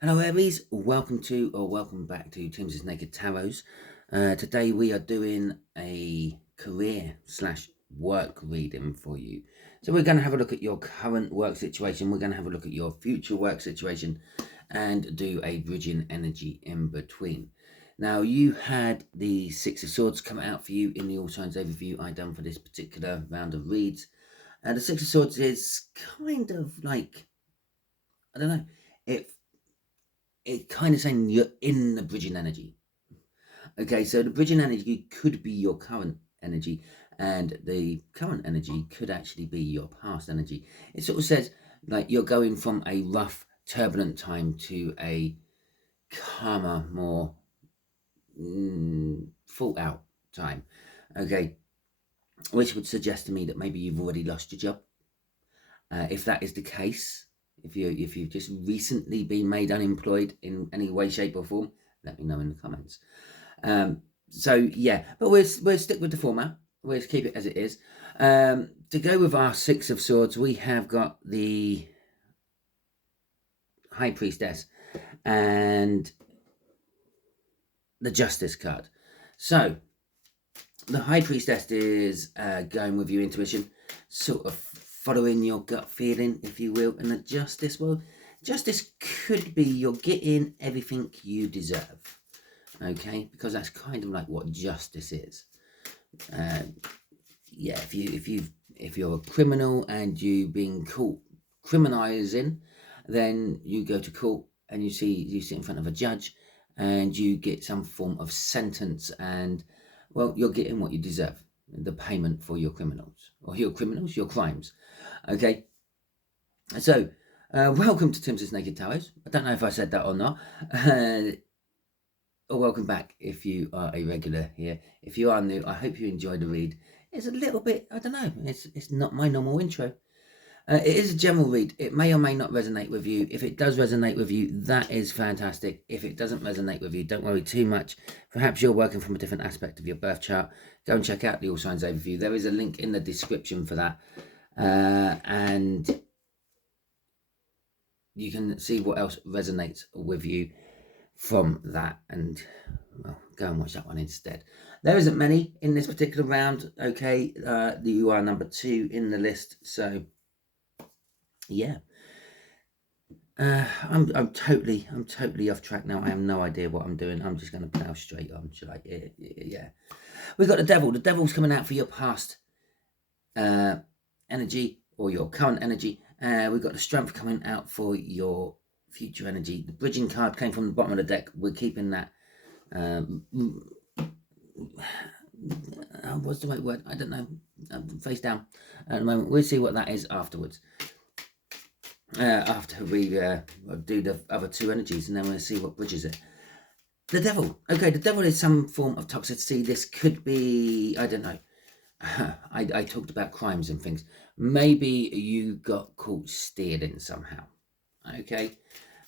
Hello Aries, welcome to or welcome back to Timsy Naked Tarots. Today we are doing a career slash work reading for you. So we're going to have a look at your current work situation, we're going to have a look at your future work situation and do a bridging energy in between. Now you had the Six of Swords come out for you in the All Signs overview I done for this particular round of reads. And the Six of Swords is kind of like, I don't know, it kind of saying you're in the bridging energy. Okay, so the bridging energy could be your current energy, and the current energy could actually be your past energy. It sort of says like you're going from a rough, turbulent time to a calmer, more thought out time. Okay, which would suggest to me that maybe you've already lost your job. If that is the case, if you've just recently been made unemployed in any way, shape, or form, let me know in the comments. So yeah, but we'll stick with the format. We'll keep it as it is. To go with our Six of Swords, we have got the High Priestess and the Justice card. So the High Priestess is going with your intuition, sort of following your gut feeling, if you will. And the Justice, well, Justice could be you're getting everything you deserve. Okay, because that's kind of like what justice is. Yeah, if you're a criminal and you've been caught criminalizing, then you go to court and you sit in front of a judge and you get some form of sentence, and well, you're getting what you deserve, the payment for your criminals, or your crimes. Okay, so welcome to Tim's Naked Towers. I don't know if I said that or not. Or welcome back if you are a regular here. If you are new, I hope you enjoyed the read. It's a little bit, I don't know, it's not my normal intro. It is a general read. It may or may not resonate with you. If it does resonate with you, that is fantastic. If it doesn't resonate with you, don't worry too much. Perhaps you're working from a different aspect of your birth chart. Go and check out the All Signs Overview. There is a link in the description for that. And you can see what else resonates with you from that, and well, go and watch that one instead. There isn't many in this particular round. Okay, you are number 2 in the list, so yeah. I'm totally off track now. I have no idea what I'm doing. I'm just going to plow straight on. Should I? Yeah. We've got the devil. The devil's coming out for your past energy or your current energy. We've got the strength coming out for your future energy. The bridging card came from the bottom of the deck. We're keeping that. What's the right word? I don't know. Face down at the moment. We'll see what that is afterwards. After we do the other 2 energies, and then we'll see what bridges it. The devil. Okay, the devil is some form of toxicity. This could be, I don't know. I talked about crimes and things. Maybe you got caught stealing somehow. Okay.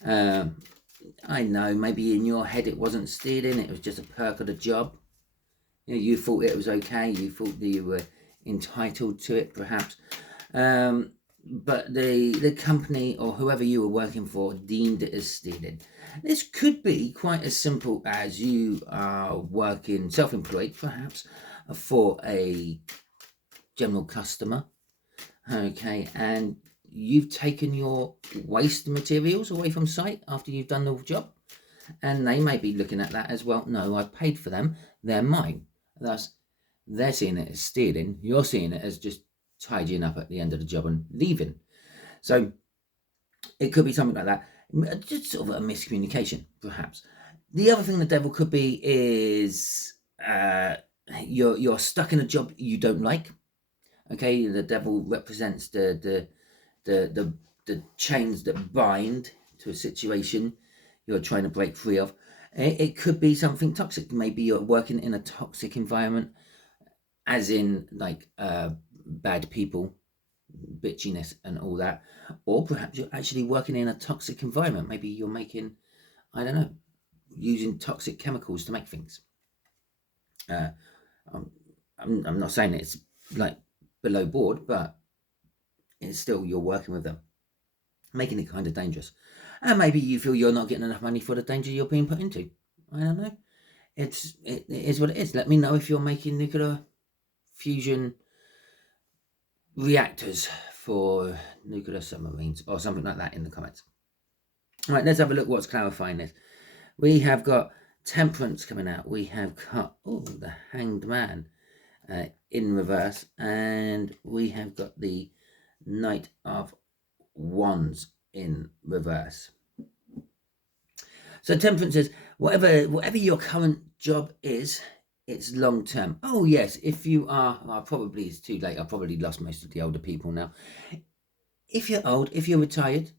I know, maybe in your head it wasn't stealing, it was just a perk of the job. You thought it was okay, you thought that you were entitled to it, perhaps. But the company or whoever you were working for deemed it as stealing. This could be quite as simple as you are working self-employed, perhaps, for a general customer. Okay, and you've taken your waste materials away from site after you've done the job, and they may be looking at that as well. No, I paid for them, they're mine. Thus, they're seeing it as stealing, you're seeing it as just tidying up at the end of the job and leaving. So it could be something like that, just sort of a miscommunication, perhaps. The other thing the devil could be is you're stuck in a job you don't like. Okay, the devil represents the chains that bind to a situation you're trying to break free of. It could be something toxic. Maybe you're working in a toxic environment, as in like bad people, bitchiness and all that. Or perhaps you're actually working in a toxic environment. Maybe you're making, I don't know, using toxic chemicals to make things. I'm not saying it's like below board, but it's still, you're working with them. making it kind of dangerous. And maybe you feel you're not getting enough money for the danger you're being put into. I don't know. It is what it is. Let me know if you're making nuclear fusion reactors for nuclear submarines or something like that in the comments. All right, let's have a look what's clarifying this. We have got Temperance coming out. We have got, the Hanged Man in reverse. And we have got the Knight of Wands in reverse. So Temperance says, whatever your current job is, it's long term. Oh yes, if you are, probably it's too late. I've probably lost most of the older people now. If you're old, if you're retired,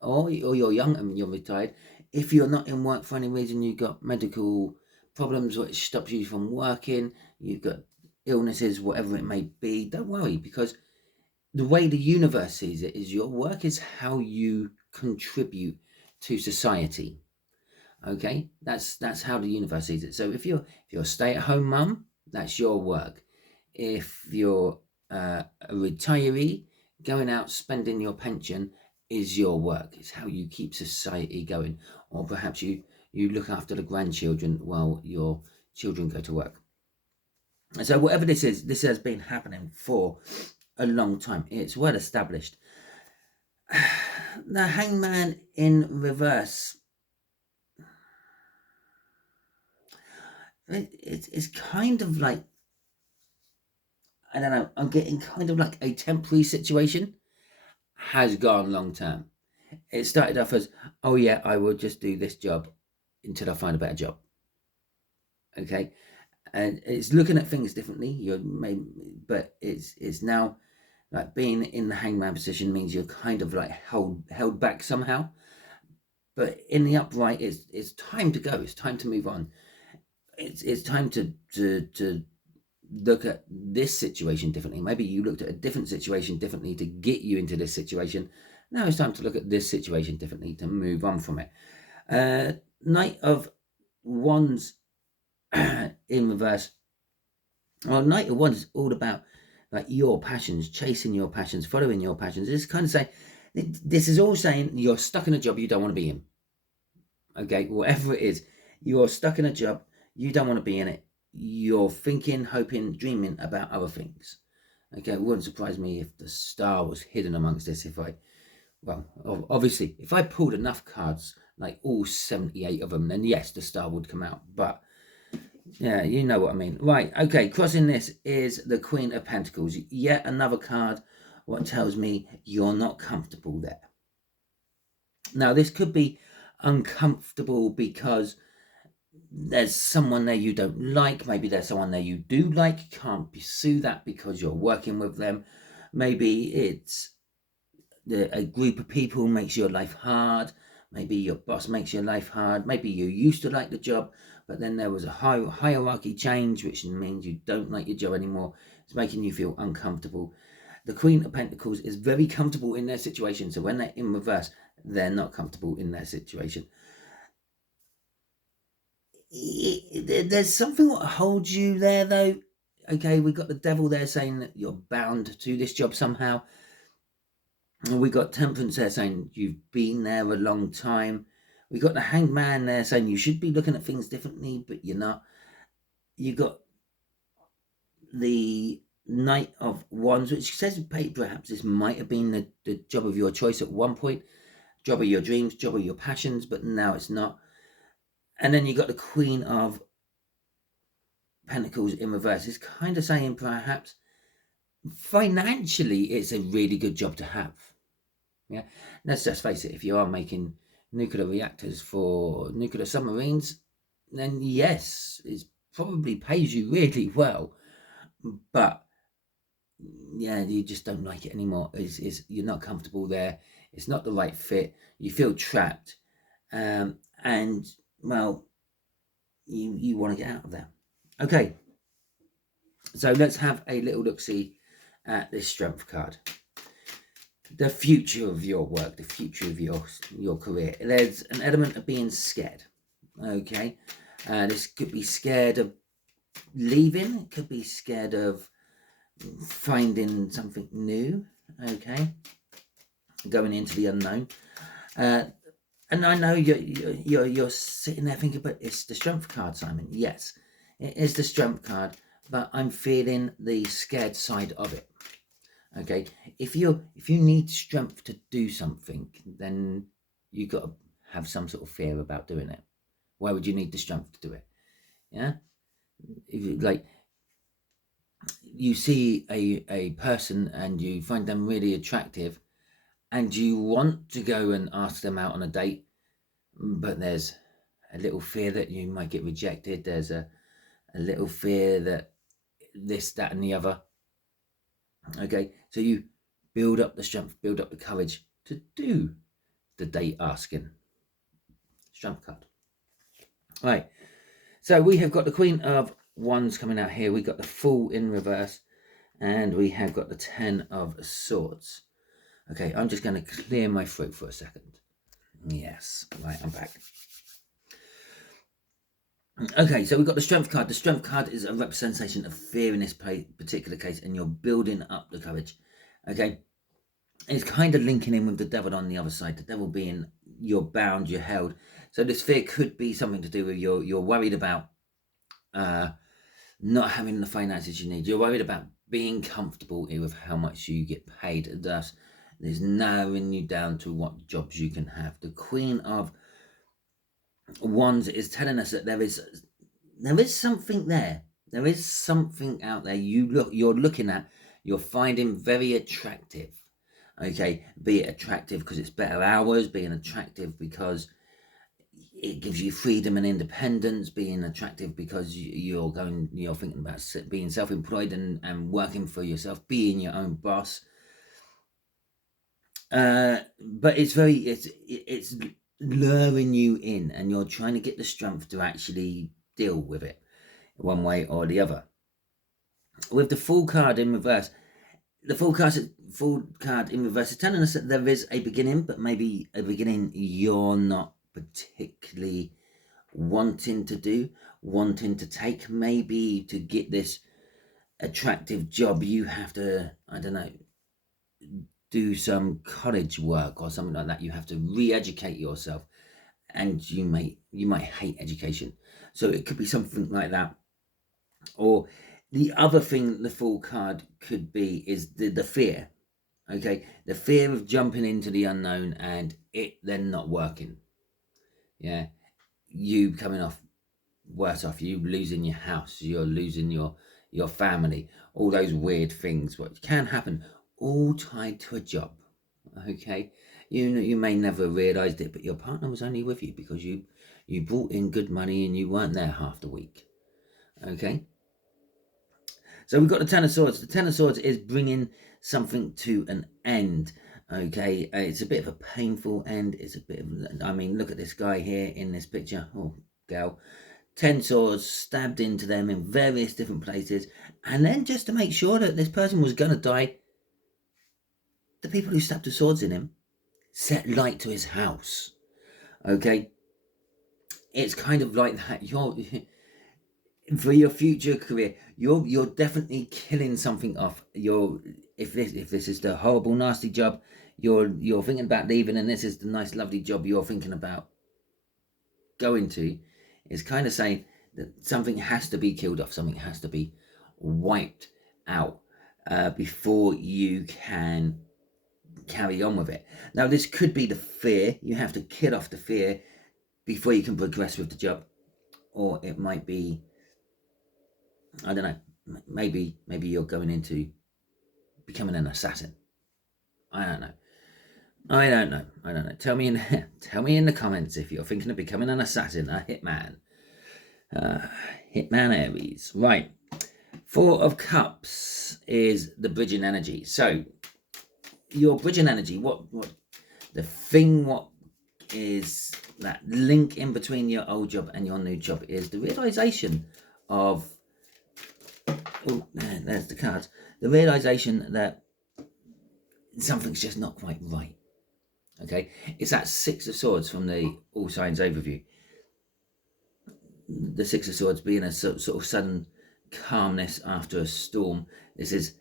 or you're young and you're retired, if you're not in work for any reason, you've got medical problems which stops you from working, you've got illnesses, whatever it may be, don't worry, because the way the universe sees it is your work is how you contribute to society. Okay, that's how the universe sees it. So if you're a stay-at-home mum, that's your work. If you're a retiree, going out spending your pension is your work. It's how you keep society going. Or perhaps you look after the grandchildren while your children go to work. And so whatever this is, this has been happening for a long time. It's well established. The Hangman in reverse. It's kind of like, I don't know, I'm getting kind of like a temporary situation has gone long term. It started off as, oh yeah, I will just do this job until I find a better job. Okay, and it's looking at things differently. But it's now like being in the hangman position means you're kind of like held back somehow. But in the upright, it's time to go. It's time to move on. It's time to look at this situation differently. Maybe you looked at a different situation differently to get you into this situation. Now it's time to look at this situation differently to move on from it. Knight of Wands in reverse. Well, Knight of Wands is all about like your passions, chasing your passions, following your passions. It's kind of saying, this is all saying you're stuck in a job you don't want to be in. Okay, whatever it is, you're stuck in a job, you don't want to be in it. You're thinking, hoping, dreaming about other things. Okay, it wouldn't surprise me if the star was hidden amongst this. Obviously, if I pulled enough cards, like all 78 of them, then yes, the star would come out. But yeah, you know what I mean. Right, okay, crossing this is the Queen of Pentacles. Yet another card, what tells me you're not comfortable there. Now, this could be uncomfortable because there's someone there you don't like. Maybe there's someone there you do like. You can't pursue that because you're working with them. Maybe it's a group of people makes your life hard. Maybe your boss makes your life hard. Maybe you used to like the job, but then there was a hierarchy change, which means you don't like your job anymore. It's making you feel uncomfortable. The Queen of Pentacles is very comfortable in their situation. So when they're in reverse, they're not comfortable in their situation. There's something that holds you there, though. Okay, we got the Devil there saying that you're bound to this job somehow. And we got Temperance there saying you've been there a long time. We got the Hanged Man there saying you should be looking at things differently, but you're not. You got the Knight of Wands, which says perhaps this might have been the job of your choice at one point, job of your dreams, job of your passions, but now it's not. And then you got the Queen of Pentacles in reverse. It's kind of saying perhaps financially it's a really good job to have. Yeah, let's just face it, if you are making nuclear reactors for nuclear submarines, then yes, it probably pays you really well, but yeah, you just don't like it anymore. You're not comfortable there. It's not the right fit. You feel trapped, and well, you want to get out of there. Okay, so let's have a little look-see at this strength card. The future of your work, the future of your career. There's an element of being scared. Okay, this could be scared of leaving. It could be scared of finding something new. Okay, going into the unknown. And I know you're sitting there thinking, but it's the Strength card, Simon. Yes, it is the Strength card, but I'm feeling the scared side of it. Okay, if you need strength to do something, then you got to have some sort of fear about doing it. Why would you need the strength to do it? Yeah, if you, like, you see a person and you find them really attractive, and you want to go and ask them out on a date, but there's a little fear that you might get rejected. There's a little fear that this, that, and the other. Okay, so you build up the strength, build up the courage to do the date asking. Strength card. Right, so we have got the Queen of Wands coming out here. We got the Fool in reverse, and we have got the 10 of Swords. Okay, I'm just going to clear my throat for a second. Yes, right, I'm back. Okay, so we've got the Strength card. The Strength card is a representation of fear in this particular case, and you're building up the courage. Okay, it's kind of linking in with the Devil on the other side. The Devil being you're bound, you're held. So this fear could be something to do with you're worried about not having the finances you need. You're worried about being comfortable with how much you get paid. Thus, there's narrowing you down to what jobs you can have. The Queen of Wands is telling us that there is something there. There is something out there you're looking at, you're finding very attractive. Okay, be it attractive because it's better hours, being attractive because it gives you freedom and independence, being attractive because you're thinking about being self-employed and working for yourself, being your own boss. But it's luring you in, and you're trying to get the strength to actually deal with it one way or the other. With the Fool card in reverse, the Fool card in reverse is telling us that there is a beginning, but maybe a beginning you're not particularly wanting to take. Maybe to get this attractive job, you have to, I don't know, do some college work or something like that. You have to re-educate yourself, and you might hate education. So it could be something like that. Or the other thing the Fool card could be is the fear. Okay, the fear of jumping into the unknown and it then not working. Yeah, you coming off worse off, you losing your house, you're losing your family, all those weird things what can happen, all tied to a job. Okay, you may never have realized it, but your partner was only with you because you brought in good money and you weren't there half the week. Okay, so we've got the Ten of Swords. The Ten of Swords is bringing something to an end. Okay, it's a bit of a painful end. It's a bit of, I mean, look at this guy here in this picture. Oh, gal. 10 swords stabbed into them in various different places. And then just to make sure that this person was going to die, the people who stabbed the swords in him set light to his house. Okay, it's kind of like that. For your future career, you're definitely killing something off. If this is the horrible, nasty job you're thinking about leaving, and this is the nice, lovely job you're thinking about going to, is kind of saying that something has to be killed off, something has to be wiped out before you can carry on with it. Now, this could be the fear. You have to kill off the fear before you can progress with the job, or it might be, I don't know, maybe you're going into becoming an assassin. I don't know. Tell me in the comments if you're thinking of becoming an assassin, a hitman. Hitman Aries. Right. 4 of Cups is the bridging energy. So your bridging energy, what is that link in between your old job and your new job is the realization of, oh, there's the cards, the realization that something's just not quite right. Okay, it's that 6 of Swords from the All Signs overview. The 6 of Swords being a sort of sudden calmness after a storm. This is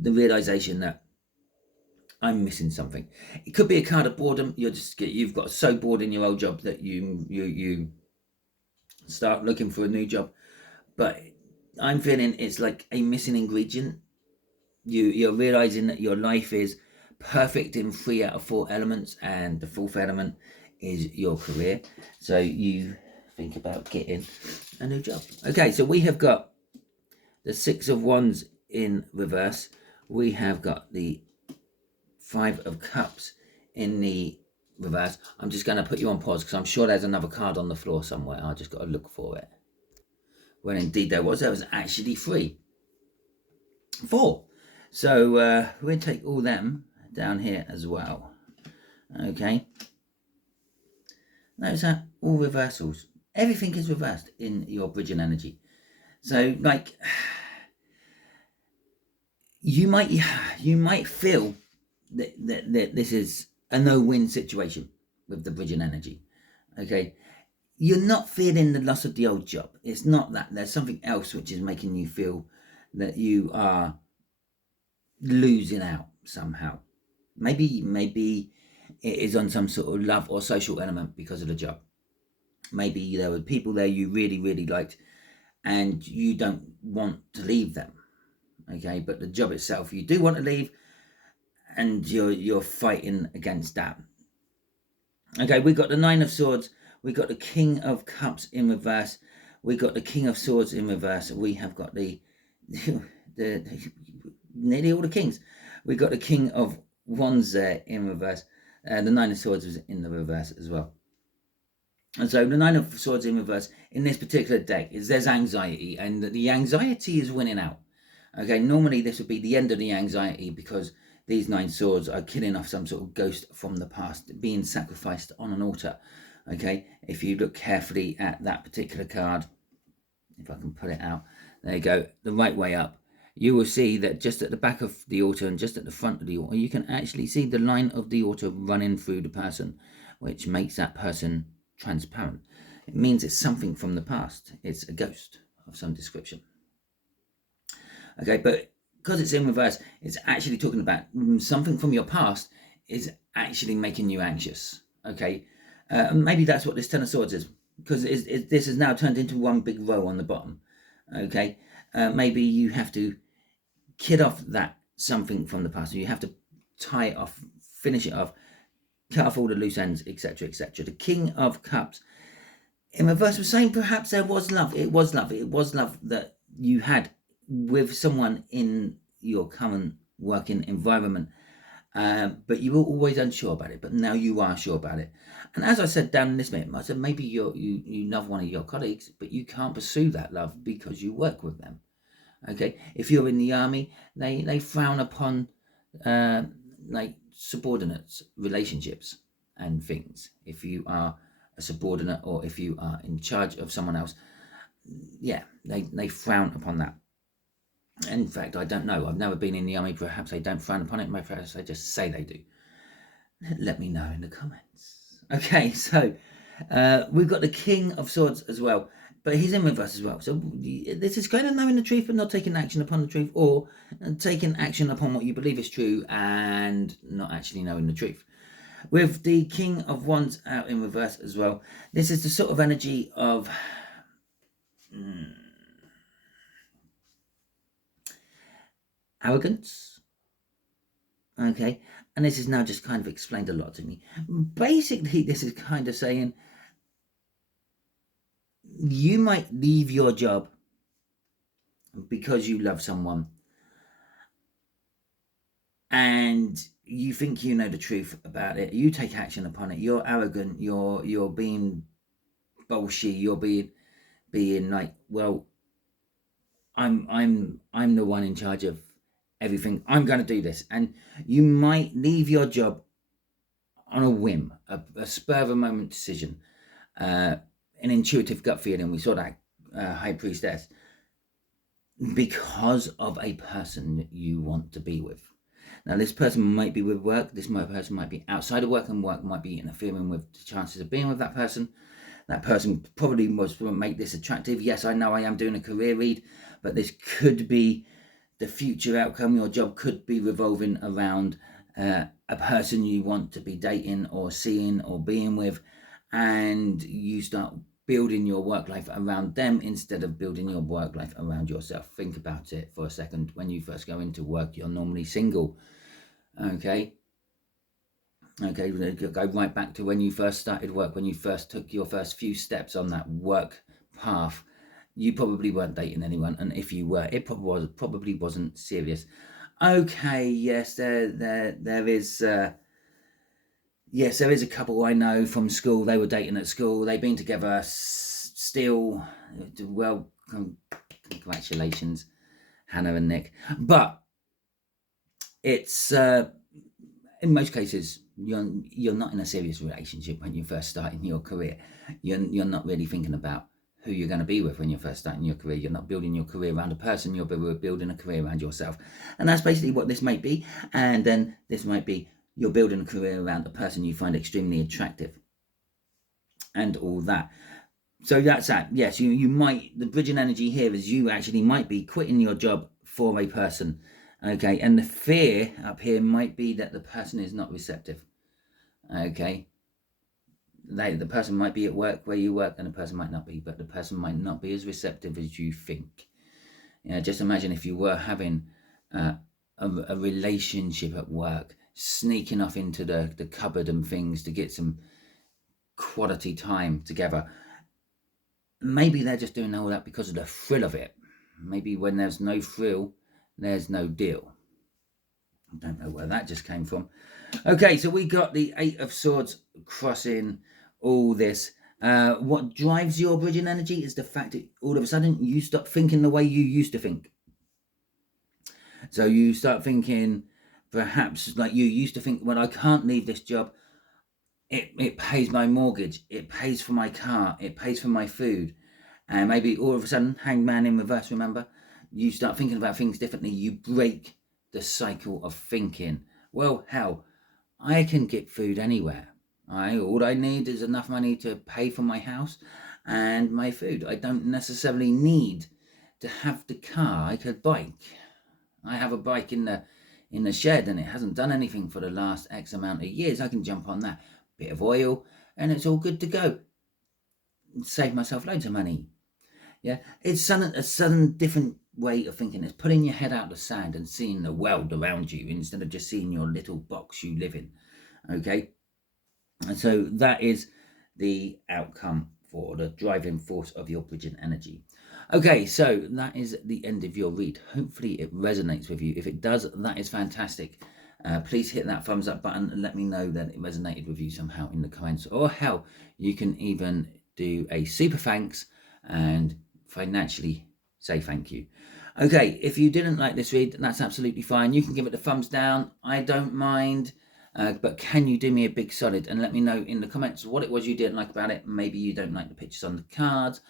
the realization that I'm missing something. It could be a card of boredom. You've got so bored in your old job that you start looking for a new job. But I'm feeling it's like a missing ingredient. You're realizing that your life is perfect in 3 out of 4 elements, and the 4th element is your career. So you think about getting a new job. Okay, so we have got the 6 of Wands in reverse. We have got the 5 of Cups in the reverse. I'm just going to put you on pause because I'm sure there's another card on the floor somewhere. I just got to look for it. Well, indeed there was. There was actually 4. So we'll take all them down here as well. Okay. Notice that all reversals. Everything is reversed in your bridging energy. So like you might feel that this is a no-win situation with the bridging energy. Okay. You're not feeling the loss of the old job. It's not that. There's something else which is making you feel that you are losing out somehow. Maybe it is on some sort of love or social element because of the job. Maybe there were people there you really liked and you don't want to leave them. Okay, but the job itself you do want to leave, and you're fighting against that. Okay, we got the 9 of Swords, we got the King of Cups in reverse, we got the King of Swords in reverse, we have got the nearly all the kings. We got the King of Wands there in reverse. The 9 of Swords was in the reverse as well. And so the 9 of Swords in reverse in this particular deck is there's anxiety, and the anxiety is winning out. Okay, normally this would be the end of the anxiety because these 9 swords are killing off some sort of ghost from the past, being sacrificed on an altar. Okay, if you look carefully at that particular card, if I can put it out, there you go, the right way up, you will see that just at the back of the altar and just at the front of the altar, you can actually see the line of the altar running through the person, which makes that person transparent. It means it's something from the past. It's a ghost of some description. Okay, but because it's in reverse, it's actually talking about something from your past is actually making you anxious. Okay, maybe that's what this 10 of Swords is, because this has now turned into one big row on the bottom. Okay, maybe you have to kill off that something from the past. You have to tie it off, finish it off, cut off all the loose ends, etc., etc. The King of Cups in reverse was saying perhaps there was love. It was love. It was love that you had with someone in your current working environment, but you were always unsure about it, but now you are sure about it. And as I said down in this minute, I said maybe you love one of your colleagues, but you can't pursue that love because you work with them. Okay, if you're in the army, they frown upon like subordinates relationships and things. If you are a subordinate or if you are in charge of someone else, yeah, they frown upon that. In fact, I don't know. I've never been in the army. Perhaps they don't frown upon it. Perhaps they just say they do. Let me know in the comments. Okay, so we've got the King of Swords as well, but he's in reverse as well. So this is kind of knowing the truth but not taking action upon the truth, or taking action upon what you believe is true and not actually knowing the truth. With the King of Wands out in reverse as well, this is the sort of energy of arrogance. Okay, and this is now just kind of explained a lot to me. Basically, this is kind of saying you might leave your job because you love someone and you think you know the truth about it. You take action upon it. You're arrogant. You're being bullshit. You're being like, well, I'm the one in charge of everything. I'm going to do this, and you might leave your job on a whim, a spur of a moment decision, an intuitive gut feeling. We saw that High Priestess, because of a person that you want to be with. Now, this person might be with work. This person might be outside of work, and work might be interfering with the chances of being with that person. That person probably was to make this attractive. Yes, I know I am doing a career read, but this could be the future outcome. Your job could be revolving around a person you want to be dating or seeing or being with, and you start building your work life around them instead of building your work life around yourself. Think about it for a second. When you first go into work, you're normally single. Okay, go right back to when you first started work, when you first took your first few steps on that work path. You probably weren't dating anyone, and if you were, it probably wasn't serious. Okay, yes, there is. Yes, there is a couple I know from school. They were dating at school. They've been together still. Well, congratulations, Hannah and Nick. But it's in most cases you're not in a serious relationship when you first start in your career. You're not really thinking about who you're going to be with when you're first starting your career. You're not building your career around a person. You're building a career around yourself, and that's basically what this might be. And then this might be you're building a career around a person you find extremely attractive, and all that. So that's that. Yes, you might. The bridging energy here is you actually might be quitting your job for a person. Okay, and the fear up here might be that the person is not receptive. Okay, the person might be at work where you work, and the person might not be, but the person might not be as receptive as you think. Just imagine if you were having a relationship at work, sneaking off into the cupboard and things to get some quality time together. Maybe they're just doing all that because of the thrill of it. Maybe when there's no thrill, there's no deal. I don't know where that just came from. Okay, so we got the 8 of Swords crossing all this. What drives your bridging energy is the fact that all of a sudden you stop thinking the way you used to think. So you start thinking perhaps like you used to think, well, I can't leave this job. It pays my mortgage. It pays for my car. It pays for my food. And maybe all of a sudden, hangman in reverse, remember? You start thinking about things differently. You break the cycle of thinking. Well, hell, I can get food anywhere. All I need is enough money to pay for my house and my food. I don't necessarily need to have the car. I could bike. I have a bike in the shed, and it hasn't done anything for the last X amount of years. I can jump on that, bit of oil, and it's all good to go. Save myself loads of money. Yeah, it's a sudden different way of thinking. It's putting your head out of the sand and seeing the world around you instead of just seeing your little box you live in. Okay, and so that is the outcome for the driving force of your bridging energy. Okay, so that is the end of your read. Hopefully it resonates with you. If it does, that is fantastic. Please hit that thumbs up button and let me know that it resonated with you somehow in the comments. Or hell, you can even do a super thanks and financially say thank you. Okay, if you didn't like this read, that's absolutely fine. You can give it a thumbs down. I don't mind. But can you do me a big solid and let me know in the comments what it was you didn't like about it? Maybe you don't like the pictures on the cards.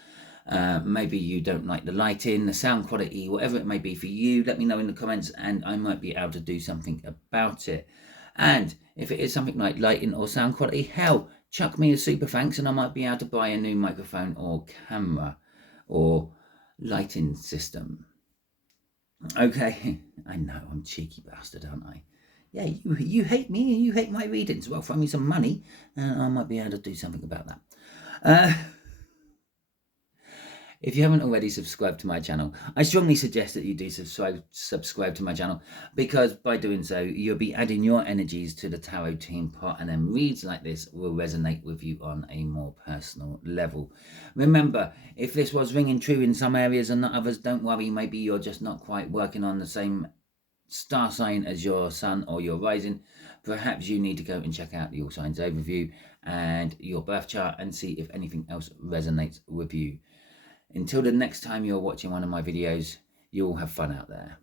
Maybe you don't like the lighting, the sound quality, whatever it may be for you. Let me know in the comments and I might be able to do something about it. And if it is something like lighting or sound quality, hell, chuck me a super thanks and I might be able to buy a new microphone or camera or lighting system. Okay, I know, I'm a cheeky bastard, aren't I? Yeah, you hate me and you hate my readings. Well, throw me some money and I might be able to do something about that. If you haven't already subscribed to my channel, I strongly suggest that you do subscribe to my channel, because by doing so, you'll be adding your energies to the tarot team pot, and then reads like this will resonate with you on a more personal level. Remember, if this was ringing true in some areas and not others, don't worry. Maybe you're just not quite working on the same star sign as your sun or your rising. Perhaps you need to go and check out the All Signs Overview and your birth chart and see if anything else resonates with you. Until the next time you're watching one of my videos, you all have fun out there.